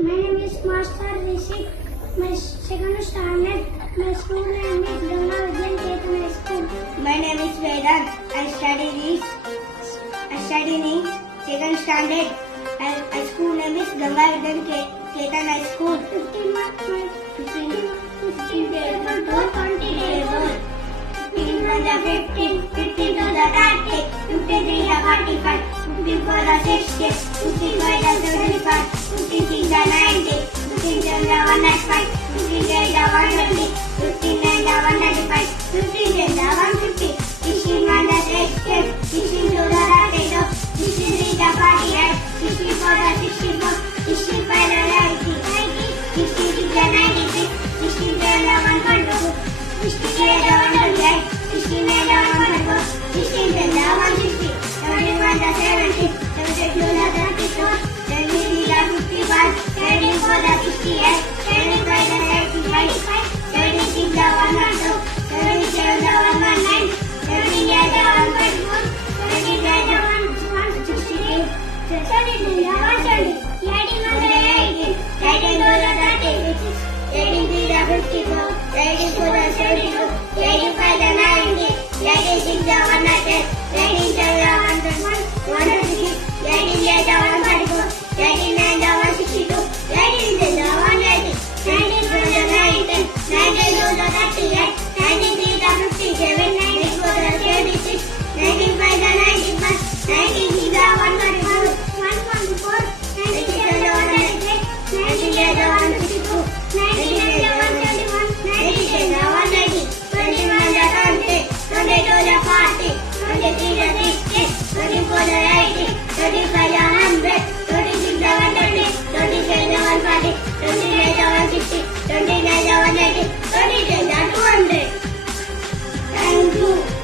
My name is Master Rishi. My second standard. My school name is Ganga Vidyan Chaitanya School. My name is Vedant. I study in second standard. My school name is Ganga Vidyan Chaitanya School. 15 marks. 15 days old, 20 days old. 15 to the 15, 15 to the 30, 53 to 45, 54 to 60, 55 to 75, 56 to 90, 57 to 105, 58 to 120, 59 to 135, 58 to 150, 61 to 60, 62 to 32, 63 to 48, 64 to 64, 65 to 90, 66 to 96, 67 to 122, 68 to 128, 69 to 134, 16 to 160, 71 to 70, 72 to 34, 73 to 55, 74 to 68, 75 to 85, 76 to 102, 77 to 119, 78 to 154, 79 to 162, 79 to 170, 81 to 80, 82 to 36, 83 to 54, 84 to 72, 85 to 90, 86 to 110, 87 to 101, 126, 88 to 134, 89 to 162, 89 to 180, 92 to 90, 92 to 38, 93 to 57, 94 to 76, 95 to 95, 96 to 134, 124, 97 to 196, 98 to 152, 99 to 171, 90 to 190, 21 to 20, 22 to 40, 23 to 60, 24 to 80, 25 to 100, 26 to 120, 27 to 140, 29 to 160, 29 to 180, 30 to 200. Thank you.